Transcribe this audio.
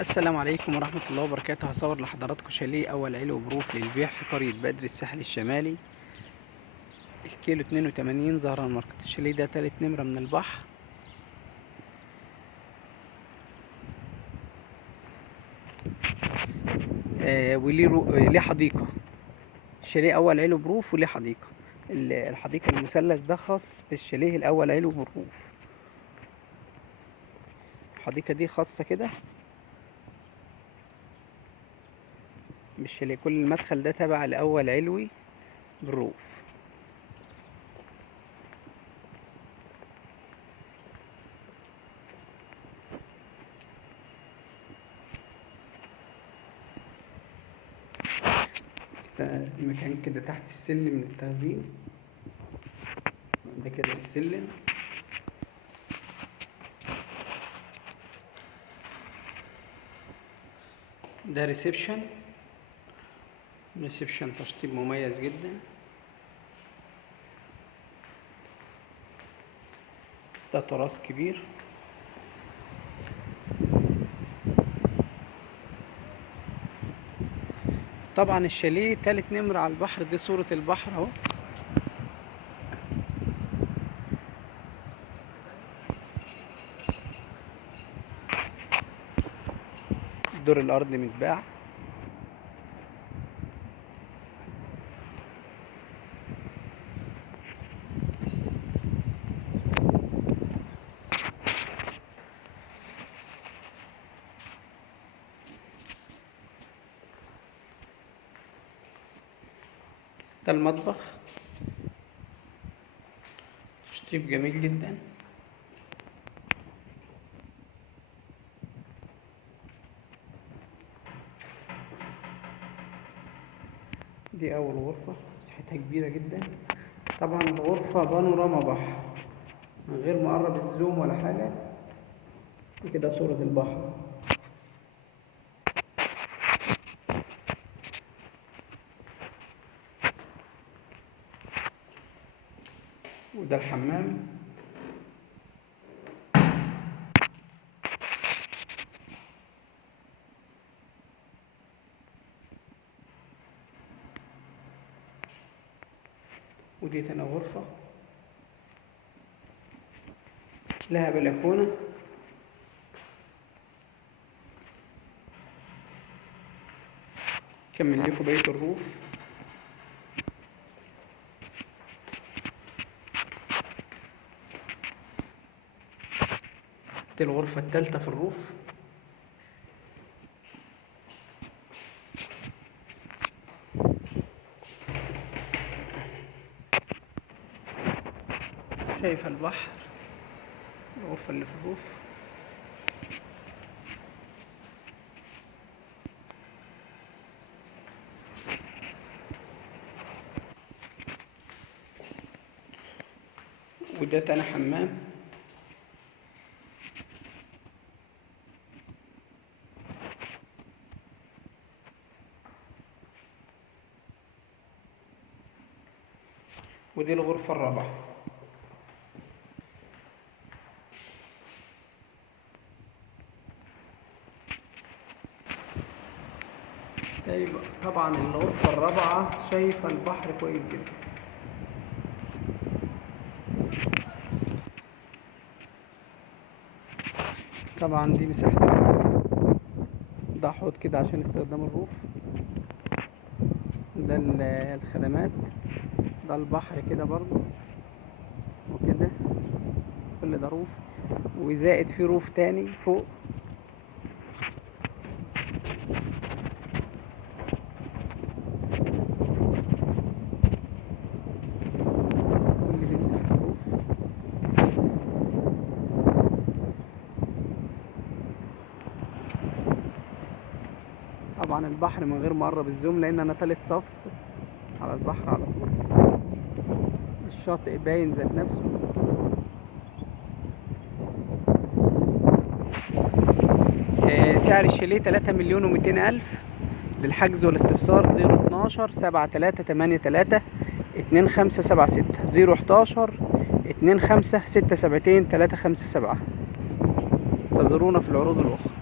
السلام عليكم ورحمة الله وبركاته. هصور لحضراتكم شاليه أول علو بروف للبيع في قرية بدر الساحل الشمالي، الكيلو 82 زهران ماركت. الشاليه ده تالت نمرة من البحر، ليه حديقة. الشاليه أول علو بروف وليه حديقة. الحديقة المثلث ده خاص بالشاليه الأول علو بروف. الحديقة دي خاصة كده بالشاليه. كل المدخل ده تبع الأول علوي بروف. المكان كده تحت السلم من التخزين، ده كده السلم. ده ريسبشن تشطيب مميز جدا. ده تراس كبير. طبعا الشاليه تالت نمرة على البحر. دي صورة البحر اهو. الدور الارضي متباع. ده المطبخ، تشطيب جميل جدا. دي اول غرفة، مساحتها كبيرة جدا. طبعا الغرفة بانوراما بحر من غير ما اقرب الزوم ولا حاجة. دي كده صورة البحر. وده الحمام. ودي تاني غرفة لها بلكونة. كمل لكم بقية الروف. دي الغرفة التالتة في الروف. شايفة البحر. الغرفة اللي في الروف. وده تاني حمام. ودي الغرفة الرابعة. طبعا الغرفة الرابعة شايفة البحر كويس جدا. طبعا دي مساحة الروف. ده حوض كده عشان استخدام الروف. ده الخدمات. ده البحر كده برضو وكده. كل ده روف، وزائد في روف تاني فوق. كل دي مساحة روف. طبعا البحر من غير ما اقرب الزوم لان انا تالت صف على البحر على طول. الشاطئ باين ذات نفسه. سعر الشاليه 3,200,000. للحجز والاستفسار 012 73 83 2576 011 25 672 357. انتظرونا في العروض الأخرى.